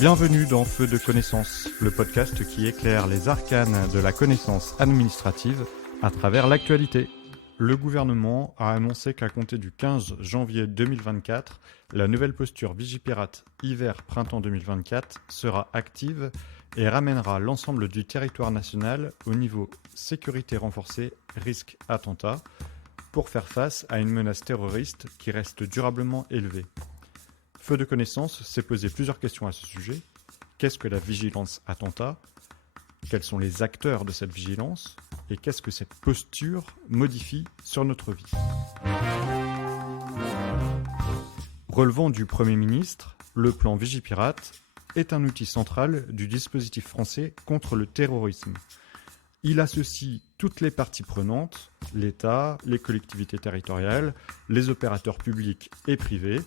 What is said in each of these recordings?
Bienvenue dans Feu de connaissance, le podcast qui éclaire les arcanes de la connaissance administrative à travers l'actualité. Le gouvernement a annoncé qu'à compter du 15 janvier 2024, la nouvelle posture Vigipirate hiver-printemps 2024 sera active et ramènera l'ensemble du territoire national au niveau sécurité renforcée, risque attentat, pour faire face à une menace terroriste qui reste durablement élevée. Feu de connaissance s'est posé plusieurs questions à ce sujet. Qu'est-ce que la vigilance attentat ? Quels sont les acteurs de cette vigilance ? Et qu'est-ce que cette posture modifie sur notre vie ? Relevant du Premier ministre, le plan Vigipirate est un outil central du dispositif français contre le terrorisme. Il associe toutes les parties prenantes, l'État, les collectivités territoriales, les opérateurs publics et privés,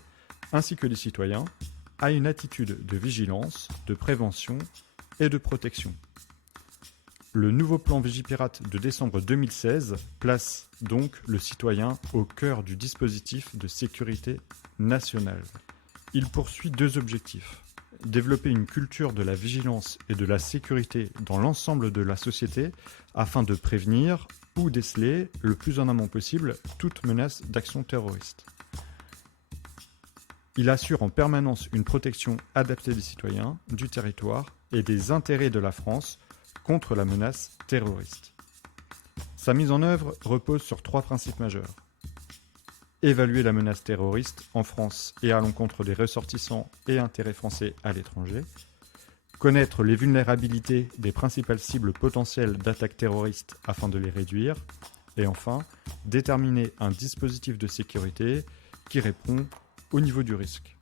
ainsi que les citoyens, à une attitude de vigilance, de prévention et de protection. Le nouveau plan Vigipirate de décembre 2016 place donc le citoyen au cœur du dispositif de sécurité nationale. Il poursuit deux objectifs. Développer une culture de la vigilance et de la sécurité dans l'ensemble de la société afin de prévenir ou déceler le plus en amont possible toute menace d'action terroriste. Il assure en permanence une protection adaptée des citoyens, du territoire et des intérêts de la France contre la menace terroriste. Sa mise en œuvre repose sur trois principes majeurs. Évaluer la menace terroriste en France et à l'encontre des ressortissants et intérêts français à l'étranger. Connaître les vulnérabilités des principales cibles potentielles d'attaques terroristes afin de les réduire. Et enfin, déterminer un dispositif de sécurité qui répond au niveau du risque.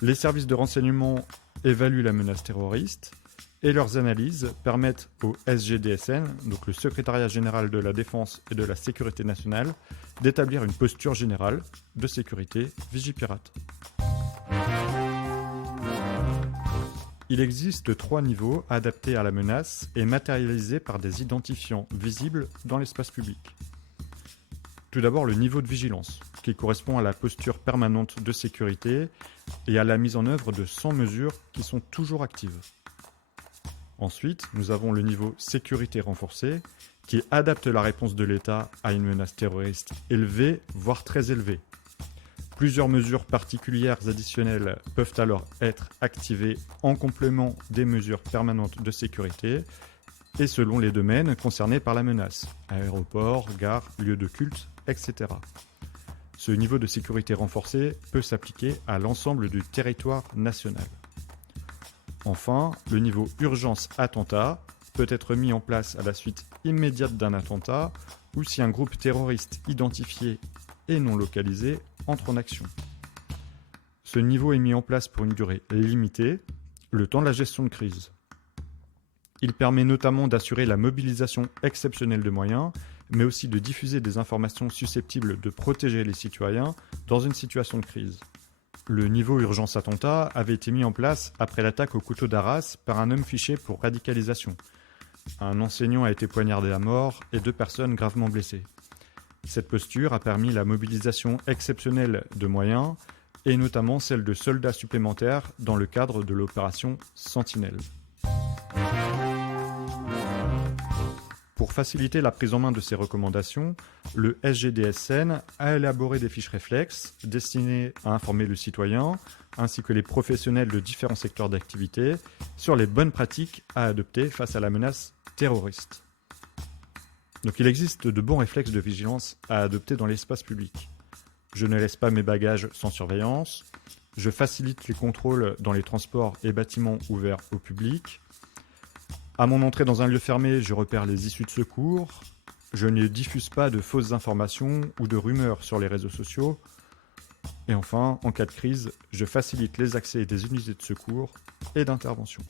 Les services de renseignement évaluent la menace terroriste et leurs analyses permettent au SGDSN, donc le Secrétariat général de la Défense et de la Sécurité nationale, d'établir une posture générale de sécurité Vigipirate. Il existe trois niveaux adaptés à la menace et matérialisés par des identifiants visibles dans l'espace public. Tout d'abord, le niveau de vigilance, qui correspond à la posture permanente de sécurité et à la mise en œuvre de 100 mesures qui sont toujours actives. Ensuite, nous avons le niveau sécurité renforcée, qui adapte la réponse de l'État à une menace terroriste élevée, voire très élevée. Plusieurs mesures particulières additionnelles peuvent alors être activées en complément des mesures permanentes de sécurité et selon les domaines concernés par la menace, aéroports, gares, lieux de culte, etc. Ce niveau de sécurité renforcée peut s'appliquer à l'ensemble du territoire national. Enfin, le niveau urgence attentat peut être mis en place à la suite immédiate d'un attentat ou si un groupe terroriste identifié et non localisé entre en action. Ce niveau est mis en place pour une durée limitée, le temps de la gestion de crise. Il permet notamment d'assurer la mobilisation exceptionnelle de moyens, mais aussi de diffuser des informations susceptibles de protéger les citoyens dans une situation de crise. Le niveau urgence attentat avait été mis en place après l'attaque au couteau d'Arras par un homme fiché pour radicalisation. Un enseignant a été poignardé à mort et 2 personnes gravement blessées. Cette posture a permis la mobilisation exceptionnelle de moyens et notamment celle de soldats supplémentaires dans le cadre de l'opération Sentinelle. Pour faciliter la prise en main de ces recommandations, le SGDSN a élaboré des fiches réflexes destinées à informer le citoyen, ainsi que les professionnels de différents secteurs d'activité, sur les bonnes pratiques à adopter face à la menace terroriste. Donc il existe de bons réflexes de vigilance à adopter dans l'espace public. Je ne laisse pas mes bagages sans surveillance, je facilite les contrôles dans les transports et bâtiments ouverts au public. À mon entrée dans un lieu fermé, je repère les issues de secours. Je ne diffuse pas de fausses informations ou de rumeurs sur les réseaux sociaux. Et enfin, en cas de crise, je facilite les accès des unités de secours et d'intervention.